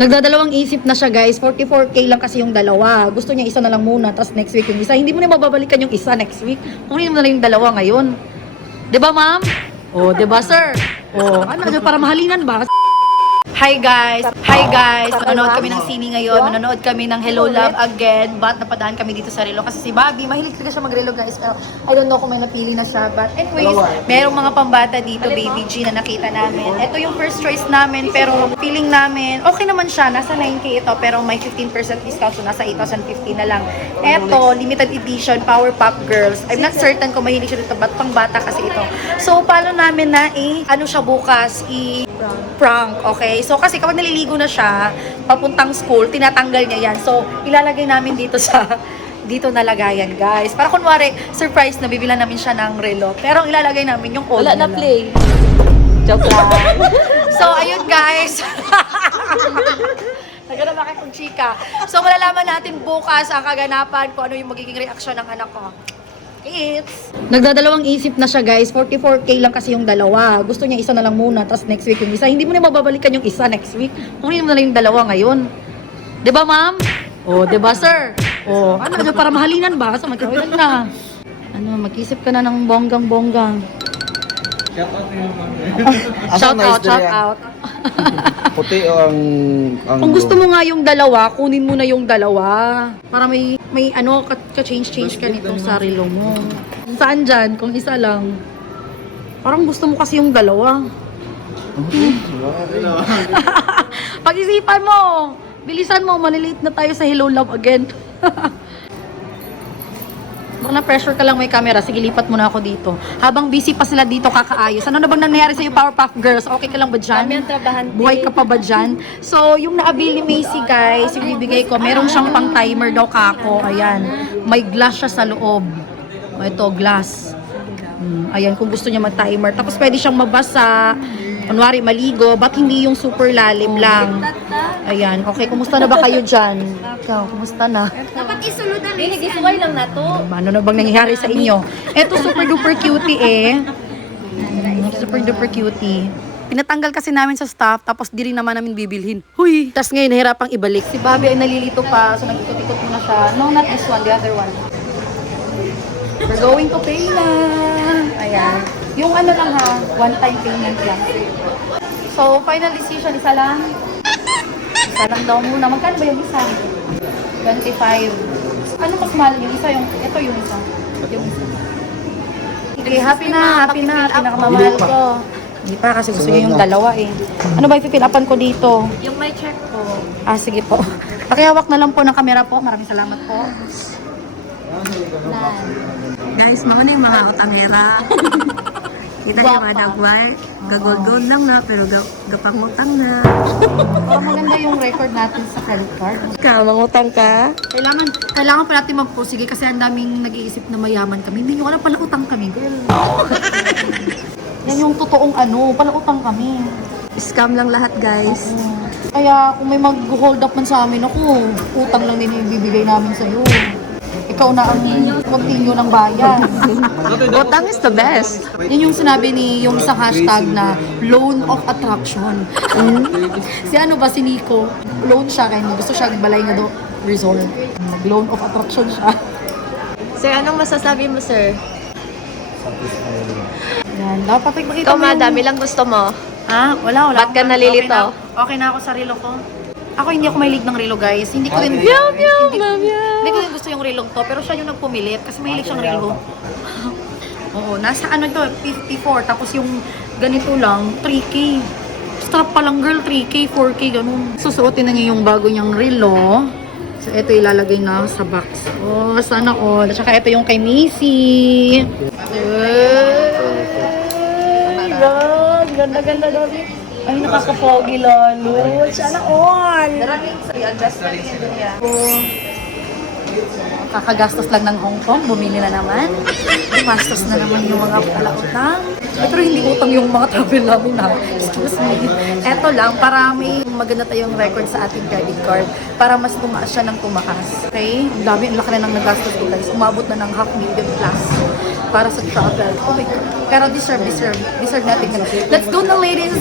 Nagdadalawang isip na siya, guys. 44K lang kasi yung dalawa. Gusto niya isa na lang muna, tapos next week yung isa. Hindi mo na mababalikan yung isa next week. Kunin mo na lang yung dalawa ngayon. 'Di ba, ma'am? Oh, 'di ba, sir? Oh, ano, para mahalinan ba? Hi guys! Manonood kami ng sini ngayon. Manonood kami ng Hello Love Again. But napadaan kami dito sa relo kasi si Bobby, mahilig talaga siya magrelo, guys. Pero I don't know kung may napili na siya. But anyways, merong mga pambata dito, Baby G, na nakita namin. Ito yung first choice namin, pero feeling namin, okay naman siya. Nasa 9K ito, pero may 15% discount. So nasa 8,050 na lang. Ito, limited edition, Powerpuff Girls. I'm not certain kung mahilig siya dito, but pangbata kasi ito. So, paano namin na ano siya bukas, prank, okay? So, kasi kapag naliligo na siya, papuntang school, tinatanggal niya yan. So, ilalagay namin dito dito nalagayan, guys. Para kunwari, surprise na bibilan namin siya ng relo. Pero ang ilalagay namin yung old Wala na lang. play. Joke lang. So, ayun, guys. Nagano ba kayong chika? So, malalaman natin bukas ang kaganapan kung ano yung magiging reaksyon ng anak ko. Nagdadalawang isip na siya, guys. 44K lang kasi yung dalawa. Gusto niya isa na lang muna, tapos next week yung isa. Hindi mo na mababalikan yung isa next week. Kunin mo na lang yung dalawa ngayon. 'Di ba, ma'am? Oh, 'di ba, sir? Oh, ano, para mahalinan ba? So, magkaroon na. Ano, mag-isip ka na ng bonggang-bonggang. Shout out. Puti o ang Kung gusto mo nga yung dalawa, kunin mo na yung dalawa. Para may ano, ka-change ka nitong sarilo mo. Saan dyan? Kung isa lang. Parang gusto mo kasi yung dalawa. Pag-isipan mo! Bilisan mo, malilate na tayo sa Hello Love Again. Baka na-pressure ka lang may camera. Sige, lipat muna ako dito. Habang busy pa sila dito, kakaayos. Ano na bang nangyari sa'yo, Powerpuff Girls? Okay ka lang ba dyan? Kami ang trabahante. Buhay ka pa ba dyan? So, yung naabil ni Macy, guys, yung bibigay ko, meron siyang pang timer daw, kako. Ayan. May glass siya sa loob. O, ito, glass. Ayan, kung gusto niya mag-timer. Tapos, pwede siyang mabasa. Kunwari, maligo. Ba't hindi yung super lalim lang? Ayan. Okay, kumusta na ba kayo dyan? Ikaw, kumusta na? Dapat isulod na rin. Nag-isuway lang na to. Ano na bang nangyayari sa inyo? Ito, super duper cutie Super duper cutie. Pinatanggal kasi namin sa staff, tapos di rin naman namin bibilhin. Huy! Tapos ngayon, nahirapang ibalik. Si Bobby ay nalilito pa, so nag-ikot-ikot muna siya. No, not this one, the other one. We're going to pay na. Ayan. Yung ano lang ha, one-time payment lang. So, final decision, isa lang. Isa lang daw muna. Magkano ba yung isa? 25. Ano mas mahal yung isa? Ito yung isa. Yung isa. Okay, happy na kamamahal ko. Hindi pa kasi gusto niya yung dalawa eh. Ano ba ipipilapan ko dito? Yung may check ko. Sige po. Pakihawak na lang po ng camera po. Maraming salamat po. Guys, mga na yung mga otangera. Kita siya mga dagway. Gagoldon lang na, pero gapangutang na. Parang maganda yung record natin sa credit card. Ikaw, mangutang ka? Kailangan pa natin magpursige kasi ang daming nag-iisip na mayaman kami. Hindi nyo alam, palautang kami, girl. Yan yung totoong palautang kami. Scam lang lahat, guys. Kaya kung may mag-hold up man sa amin, ako, utang lang din yung bibigay namin sa'yo. Ikaw na ang continue ng bayan. Utang is the best. Yan yung sinabi ni yung isang hashtag na loan of attraction. Si si Nico, loan siya kaya gusto siya balay na do resort. Loan of attraction siya. Sir, anong masasabi mo, sir? Yan, dapat makita Ikaw, mo yung... madami lang gusto mo. Wala. Ba't ka nalilito? Okay na ako sa relo ko. Ako hindi ako mahilig ng relo, guys. Hindi ko rin hindi ko rin gusto yung relo to, pero siya yung nagpumilit kasi mahilig siyang relo. Oo, nasa to, 54, tapos yung ganito lang, 3K. Strap pa lang, girl, 3K, 4K, ganun. Susuotin na niya yung bago niyang relo. So, ito ilalagay na sa box. Oh, sana all. At saka ito yung kay Macy. Ganda daw. Ay, nakaka-pogi lalo. Sana all. Kakagastos lang ng Hong Kong, bumili na naman. Gumastos na naman yung mga palautang. Pero hindi utang yung mga travel namin ha. Excuse me. Eto lang, para may maganda tayong record sa ating credit card. Para mas tumaas siya ng tumakas. Okay? Ang dami, ang laki na ng nagastos ko guys. Umabot na ng 500,000 plus para sa travel. Oh my God. Pero deserve natin. Let's go na ladies!